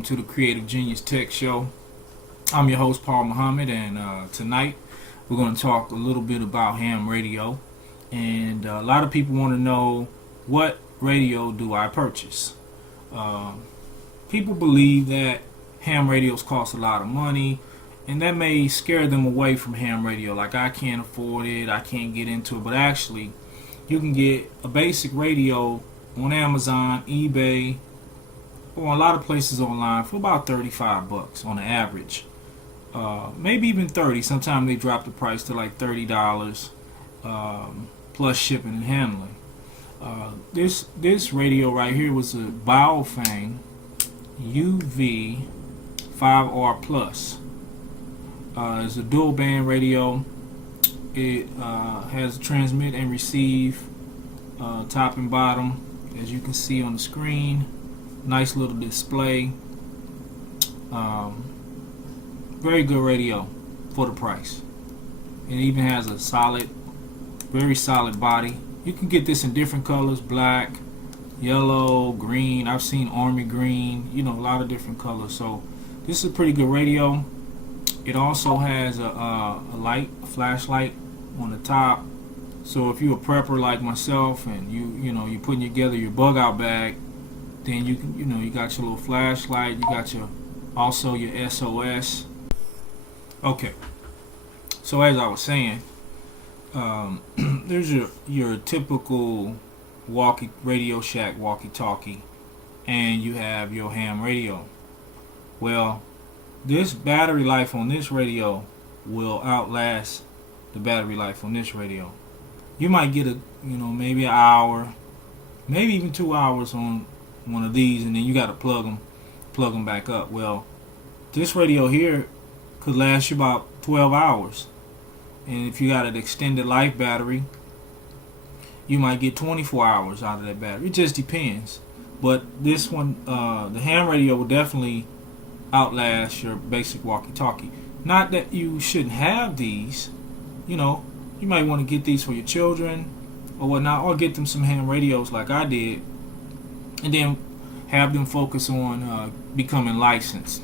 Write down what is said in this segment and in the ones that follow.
welcome to the Creative Genius Tech Show. I'm your host, Paul Muhammad, and tonight we're going to talk a little bit about ham radio. And a lot of people want to know, what radio do I purchase? People believe that ham radios cost a lot of money, and that may scare them away from ham radio. Like, I can't afford it, I can't get into it. But actually, you can get a basic radio on Amazon, eBay, or a lot of places online for about 35 bucks on the average. Maybe even 30. Sometimes they drop the price to like $30 plus shipping and handling. This radio right here was a Baofeng UV 5R Plus. It's a dual band radio. It has transmit and receive top and bottom, as you can see on the screen. Nice little display. Very good radio for the price. It even has a very solid body. You can get this in different colors: black, yellow, green. I've seen army green, a lot of different colors. So this is a pretty good radio. It also has a flashlight on the top. So if you're a prepper like myself and you're putting together your bug out bag, then you can you got your little flashlight. You got also your SOS. Okay. So as I was saying, there's your typical Radio Shack walkie-talkie, and you have your ham radio. Well, this battery life on this radio will outlast the battery life on this radio. You might get maybe an hour, maybe even 2 hours on one of these, and then you got to plug them back up. Well, this radio here could last you about 12 hours. And if you got an extended life battery, you might get 24 hours out of that battery. It just depends. But this one, the ham radio, will definitely outlast your basic walkie-talkie. Not that you shouldn't have these. You might want to get these for your children or whatnot, or get them some ham radios like I did, and then have them focus on becoming licensed.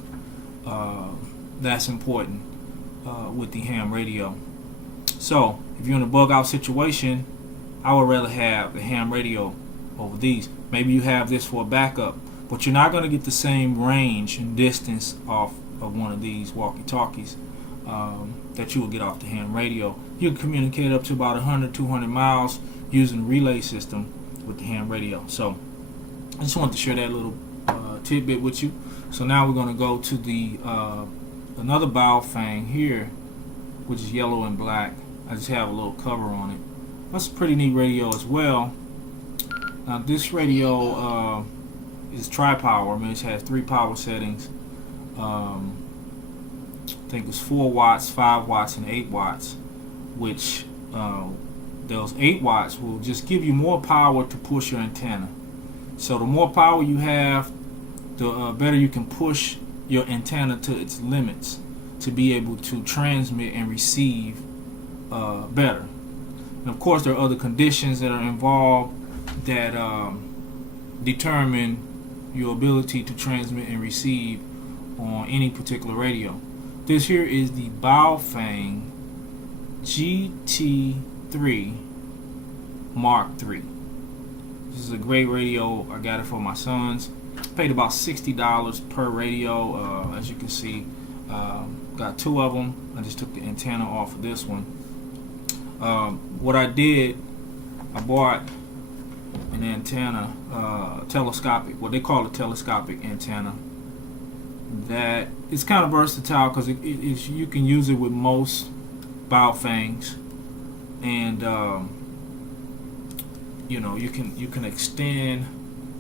That's important with the ham radio. So if you're in a bug out situation, I would rather have the ham radio over these. Maybe you have this for a backup, but you're not going to get the same range and distance off of one of these walkie-talkies that you will get off the ham radio. You can communicate up to about 100-200 miles using the relay system with the ham radio. So I just wanted to share that little tidbit with you. So now we're going to go to the another Baofeng here, which is yellow and black. I just have a little cover on it. That's a pretty neat radio as well. Now this radio is tri-power. I mean, it has 3 power settings. I think it's 4 watts, 5 watts, and 8 watts, which those 8 watts will just give you more power to push your antenna. So the more power you have, the better you can push your antenna to its limits to be able to transmit and receive better. And of course, there are other conditions that are involved that determine your ability to transmit and receive on any particular radio. This here is the Baofeng GT3 Mark III. This is a great radio. I got it for my sons. Paid about $60 per radio. As you can see, got 2 of them. I just took the antenna off of this one. What I did, I bought an antenna, telescopic, what they call a telescopic antenna. That is kind of versatile because you can use it with most Baofengs, and you can extend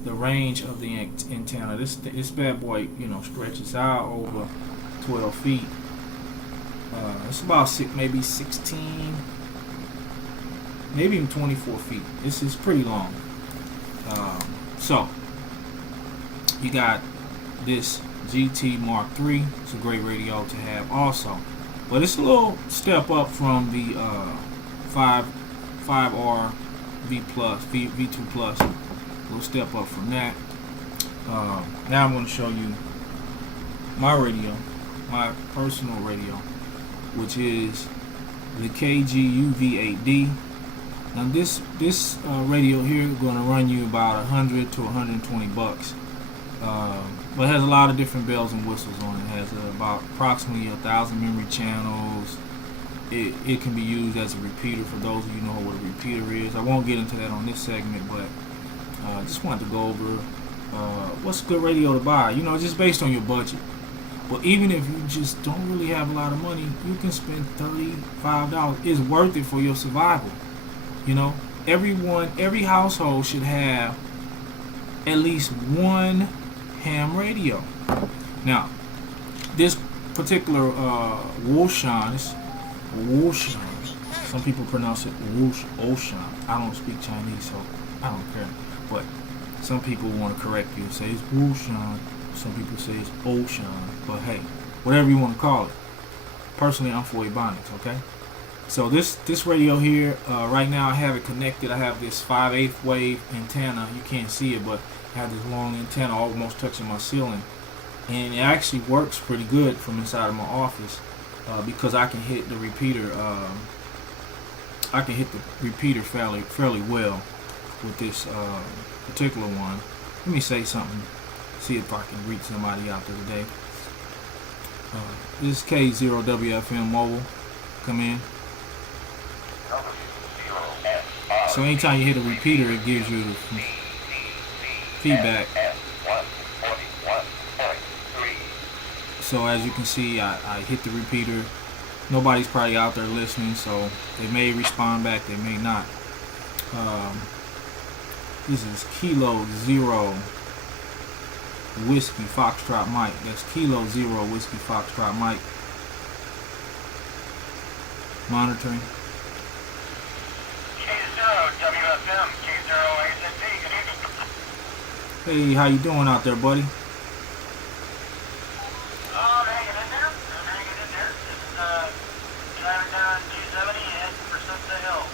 the range of the antenna. This bad boy stretches out over 12 feet. It's about maybe 16, maybe even 24 feet. This is pretty long. So you got this GT Mark III. It's a great radio to have also, but it's a little step up from the 5R V2 Plus. A little step up from that. Now I'm going to show you my radio, my personal radio, which is the KGUV8D. Now this radio here is going to run you about 100 to 120 bucks. But it has a lot of different bells and whistles on it. It has about approximately 1,000 memory channels. It can be used as a repeater for those of you who know what a repeater is. I won't get into that on this segment, but just wanted to go over what's a good radio to buy. Just based on your budget. But even if you just don't really have a lot of money, you can spend $35. It's worth it for your survival. Every household should have at least one ham radio. Now, this particular Woshan, some people pronounce it Woshan. I don't speak Chinese, so I don't care. But some people want to correct you and say it's Woshan. Some people say it's Ocean. But hey, whatever you want to call it. Personally, I'm for Ebonics, okay? So this radio here, right now I have it connected. I have this 5/8 wave antenna. You can't see it, but I have this long antenna almost touching my ceiling. And it actually works pretty good from inside of my office because I can hit the repeater. Fairly well with this particular one. Let me say something. See if I can reach somebody out there today. This is K0WFM mobile. Come in. So anytime you hit a repeater, it gives you feedback. So as you can see, I hit the repeater. Nobody's probably out there listening, so they may respond back, they may not. This is Kilo Zero Whiskey Foxtrot Mike. That's Kilo Zero Whiskey Foxtrot Mike. Monitoring. K0 WFM, K0 AZT, good evening. Hey, how you doing out there, buddy? Oh, I'm hanging in there. This is driving down 270 heading for Sunset Hill.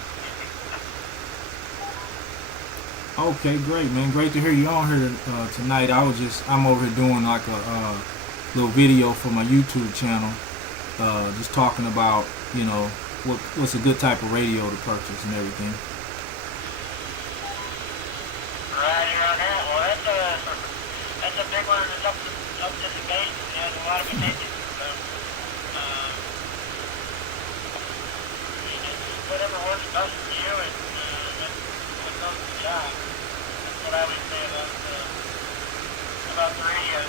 Okay, great, man. Great to hear you on here tonight. I'm over here doing like a little video for my YouTube channel, just talking about, what's a good type of radio to purchase and everything. Right around that. Well, that's a big one that's up to debate and has a lot of attention. So, whatever works best for you and what goes to the job. That's what I would say about the radio.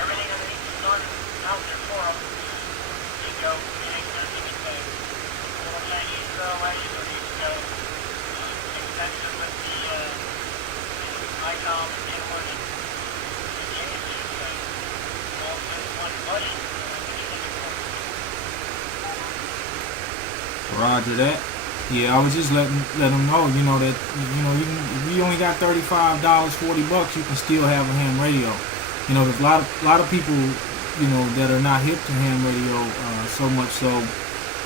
Everything underneath the sun out there for them. You go, it ain't gonna be anything. Little Chinese last year used to go expensive with the ICOM and inward and change it. All good one budget. Roger that. Yeah, I was just letting them know, that if you only got $35, $40, you can still have a ham radio. There's a lot of people, that are not hip to ham radio, so much so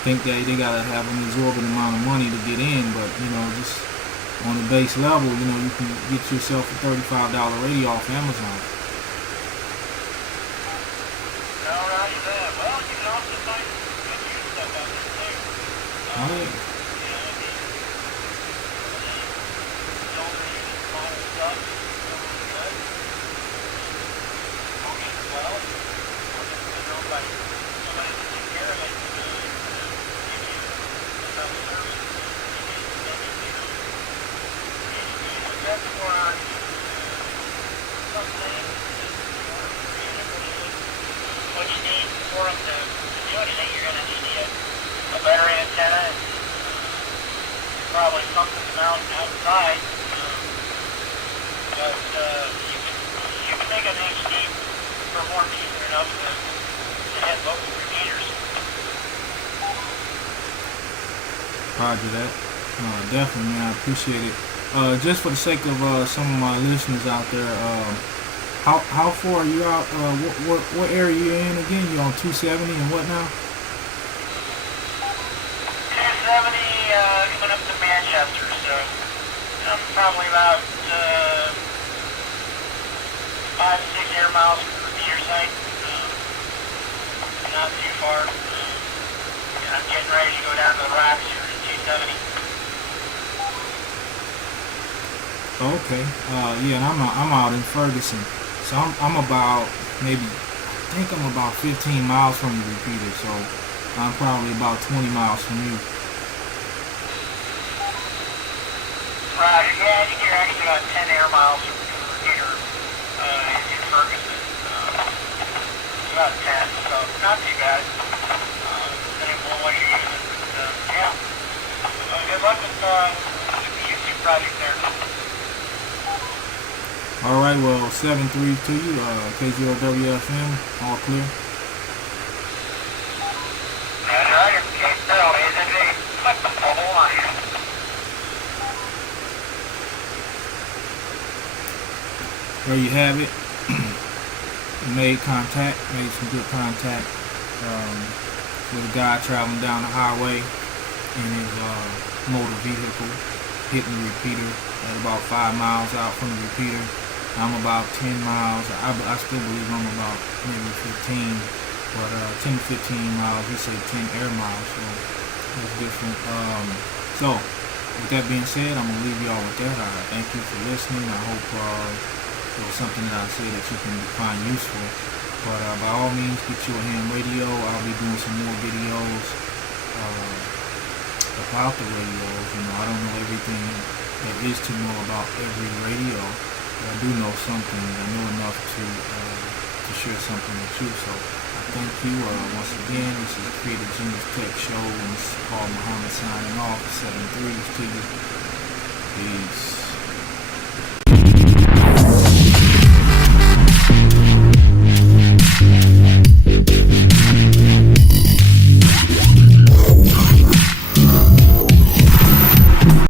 think that they gotta have an exorbitant amount of money to get in. But just on the base level, you can get yourself a $35 radio off Amazon. All right, well, you can also find good use stuff out there too. Oh yeah. What you need for them to do anything, you're going to need a battery antenna and probably something mounted outside. But you can make an HD for more decent enough to hit local repeaters. Roger that. Definitely, man. I appreciate it. Just for the sake of some of my listeners out there, how far are you out? What area you in again? You on 270 and what now? 270 coming up to Manchester, so I'm probably about 5 to 6 air miles from the repeater site. Not too far. And I'm getting ready to go down to the rocks here in 270. Okay. Yeah, and I'm out in Ferguson, so I'm about maybe I think I'm about 15 miles from the repeater, so I'm probably about 20 miles from you. Right, yeah, I think you're actually about 10 air miles from the repeater in Ferguson. About 10, so not too bad. Depending on what you're using. But, yeah. Good luck with the YouTube project there. All right, well, 7-3 to you, KZOWFM, all clear. That's right, it's Cape Bell, AZD. Hold on here. There you have it. Made some good contact with a guy traveling down the highway in his motor vehicle, hitting the repeater at about 5 miles out from the repeater. I'm about 10 miles. I still believe I'm about maybe 15, but 10 to 15 miles. He said 10 air miles, so it's different. So, with that being said, I'm gonna leave y'all with that. Thank you for listening. I hope it was something that I said that you can find useful. But by all means, get you a ham radio. I'll be doing some more videos about the radios. You know, I don't know everything there is to know about every radio. I do know something. I know enough to share something with you. So I thank you once again. This is the Creative Genius Tech Show, and this is Paul Muhammad signing off. 7 3s to you. Peace.